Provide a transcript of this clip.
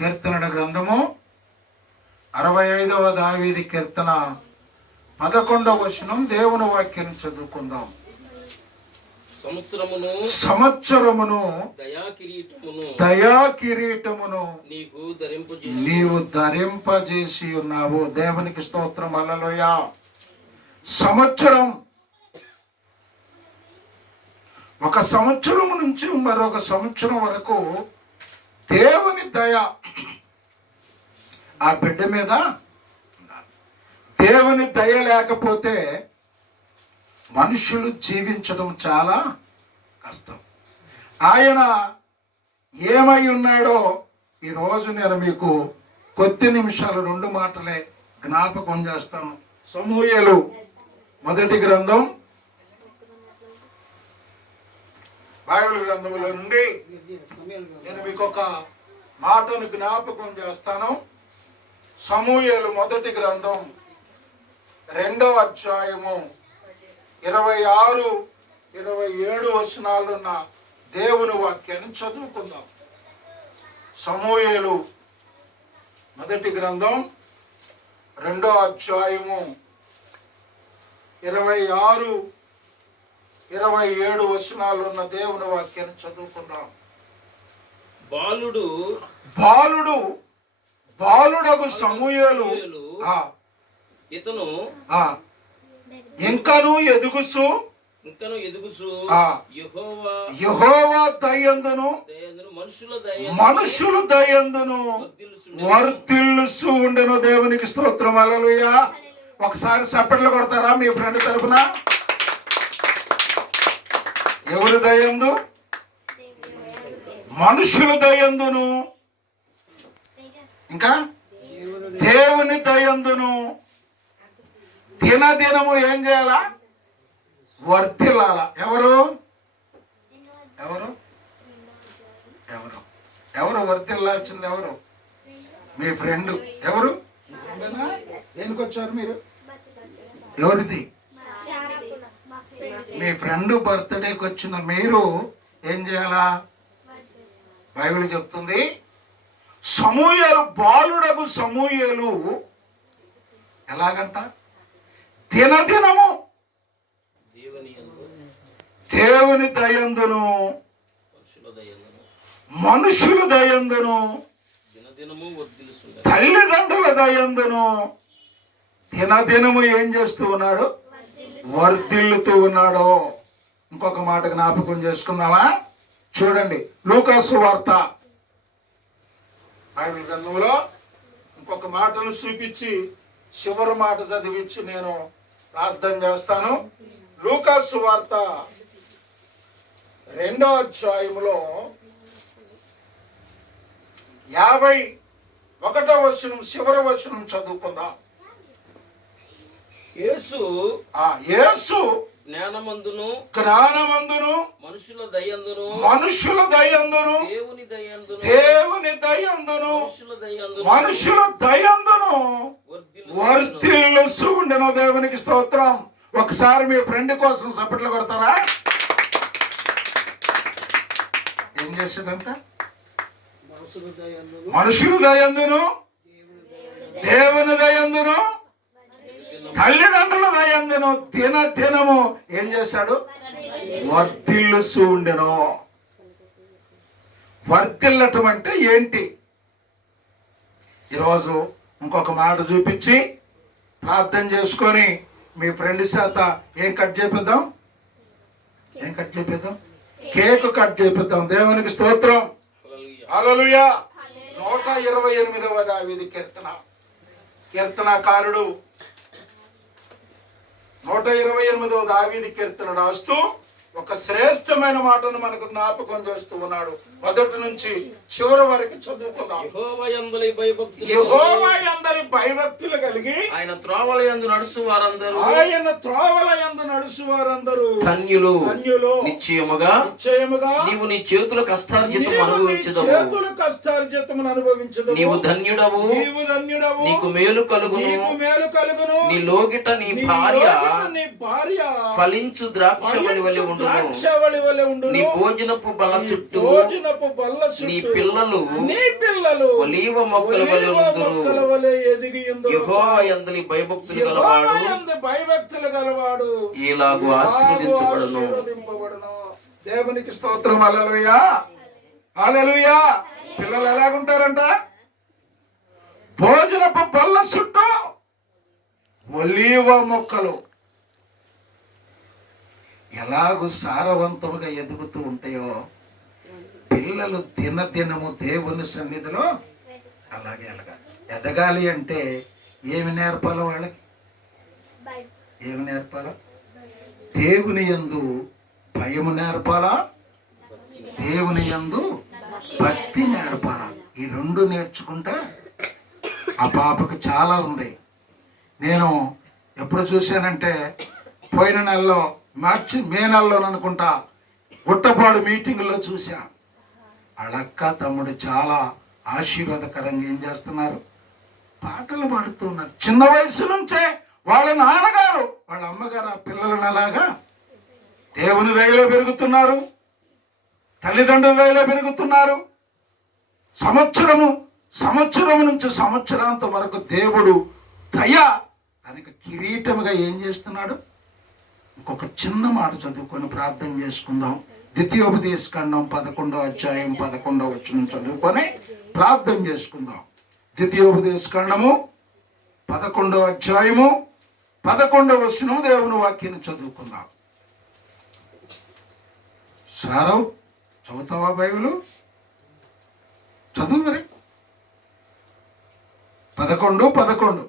కీర్తనల గ్రంథము 65వ దావీదు కీర్తన 11వ వచనం. దేవుని వాక్యాన్ని చదువుకుందాం. సంవత్సరమును దయా కిరీటమును నీవు ధరింపజేసి ఉన్నావు. దేవునికి స్తోత్రం. హల్లెలూయా. సంవత్సరం, ఒక సంవత్సరం నుంచి మరొక సంవత్సరం వరకు దేవుని దయ ఆ బిడ్డ మీద. దేవుని దయ లేకపోతే మనుషులు జీవించడం చాలా కష్టం. ఆయన ఏమై ఉన్నాడో ఈరోజు నేను మీకు కొద్ది నిమిషాలు 2 మాటలే జ్ఞాపకం చేస్తాను. సమూయేలు మొదటి గ్రంథం, బైబిల్ గ్రంథంలో నుండి నేను మీకు ఒక మాటను జ్ఞాపకం చేస్తాను. సమూయేలు మొదటి గ్రంథం 2వ అధ్యాయము 26, 27 వచనాలున్న దేవుని వాక్యాన్ని చదువుకుందాం. సమూయేలు మొదటి గ్రంథం 2వ అధ్యాయము 26, 27 వచనాలు ఉన్న దేవుని వాక్యాన్ని చదువుకుందాం. బాలుడగు సమూయేలు ఇతను ఇంకను ఎదుగుచు యెహోవా దయందును మనుషుల దయందును వర్ధిల్లుచు ఉండెను. దేవునికి స్తోత్రం. హల్లెలూయా. ఒకసారి చప్పట్లు కొడతారా మీ ఫ్రెండ్ తరపున? ఎవరి దయందు? మనుషుల దయందును, ఇంకా దేవుని దయందును దినదినము ఏం చేయాలా? వర్ధిల్లాల. ఎవరు ఎవరు ఎవరు ఎవరు వర్ధిల్లాల్సింది? ఎవరు? మీ ఫ్రెండ్. ఎవరు? దేనికి వచ్చారు మీరు? ఎవరిది? మీ ఫ్రెండ్ బర్త్డేకి వచ్చిన మీరు ఏం చేయాలా? బైబిల్ చెప్తుంది, సమూయేలు, బాలుడగు సమూయేలు ఎలాగంట? దినదినము దేవుని దయందును మనుషుల దయందును తల్లిదండ్రుల దయందును దినదినము ఏం చేస్తూ ఉన్నాడు? వర్ధిల్లుతూ ఉన్నాడు. ఇంకొక మాట జ్ఞాపకం చేసుకుందామా? చూడండి, లూకాసు వార్త బైబిల్ గ్రంథంలో ఇంకొక మాటను చూపించి చివరి మాట చదివించి నేను ప్రార్థన చేస్తాను. లూకాసు వార్త 2వ అధ్యాయములో 51వ వచనం చివరి వచనం చదువుకుందాం. యేసు జ్ఞానమందును మనుషుల దయందును దేవుని దయందును మనుషుల దయందును వర్ధిల్లుచు ఉండెను. దేవునికి స్తోత్రం. ఒకసారి మీ ఫ్రెండ్ కోసం చప్పట్లు కొడతారా? ఏం చేశాడంట? మనుషుల దయందును దేవుని దయందును తల్లిదండ్రుల దయందును దినదినము ఏం చేశాడు? వర్ధిల్లుచు ఉండెను. వర్ధిల్లటం అంటే ఏంటి? ఈరోజు ఇంకొక మాట చూపించి ప్రార్థన చేసుకొని మీ ఫ్రెండ్ చేత ఏం కట్ చేపిద్దాం? కేక్ కట్ చేపిద్దాం. దేవునికి స్తోత్రం. హల్లెలూయా. 128వ దావీదు కీర్తనకారుడు 128వ దావీదు కీర్తన రాస్తూ ఒక శ్రేష్టమైన మాటను మనకు జ్ఞాపకం చేస్తూ ఉన్నాడు. మొదటి నుంచి చివరి వరకు చదువుకుందాం. యెహోవా యందలి భయభక్తులు కలిగి ఆయన త్రోవల యందు నడుచు వారందరూ ధన్యులు. నిశ్చయముగా నీవు నీ చేతుల కష్టార్జితము అనుభవించదు. నీవు ధన్యుడవు. నీకు మేలు కలుగును. నీ లోగిట నీ భార్య ఫలించు ద్రాక్షవల్లి వలె ఉండును. ఉండును వలె నీ ఉండును భోజనపు బల్ల చుట్టూ భోజనపు బల్ల నీ చుట్టూ పిల్లలు నీ పిల్లలు ఒలీవ మొక్కల వలె ఒలీవ ఉందురు మొక్కల వలె ఎదిగి ఉందురు. యెహోవా యందలి భయభక్తులు గలవాడు యెహోవా యందు భయభక్తులు గలవాడు ఇలాగు ఆశీర్వదించబడును. ఆశీర్వదింపబడును. దేవునికి స్తోత్రం. హల్లెలూయా హల్లెలూయా. పిల్లలు ఎలాగుంటారంట? భోజనపు బల్ల చుట్టూ ఒలీవ మొక్కలు ఎలాగూ సారవంతముగా ఎదుగుతూ ఉంటాయో పిల్లలు దినదినము దేవుని సన్నిధిలో అలాగే ఎదగాలి అంటే ఏమి నేర్పాలో వాళ్ళకి? ఏమి నేర్పాలా? దేవుని యందు భయము నేర్పాలా, దేవుని యందు భక్తి నేర్పాలా. ఈ రెండు నేర్చుకుంటా ఆ పాపకు చాలా ఉంది. నేను ఎప్పుడు చూశానంటే పోయిన నెలలో మే నెలలో అనుకుంటా గుట్టపాడు మీటింగ్లో చూశా. వాళ్ళక్క తమ్ముడు చాలా ఆశీర్వాదకరంగా ఏం చేస్తున్నారు? పాటలు పాడుతున్నారు. చిన్న వయసు నుంచే వాళ్ళ నాన్నగారు వాళ్ళ అమ్మగారు ఆ పిల్లలను అలాగా దేవుని దయలో పెరుగుతున్నారు, తల్లిదండ్రుల దయలో పెరుగుతున్నారు. సంవత్సరం నుంచి సంవత్సరాంతం వరకు దేవుడు దయ తనకి కిరీటముగా ఏం చేస్తున్నాడు? ఇంకొక చిన్న మాట చదువుకొని ప్రార్థన చేసుకుందాం. ద్వితీయోపదేశకాండం 11వ అధ్యాయం 11వ వచనం చదువుకొని ప్రార్థన చేసుకుందాం. ద్వితీయోపదేశకాండము 11వ అధ్యాయము 11వ వచనం దేవుని వాక్యాన్ని చదువుకుందాం. సారవ్ చదువుతావా? బైబిలు చదువు మరి. 11:11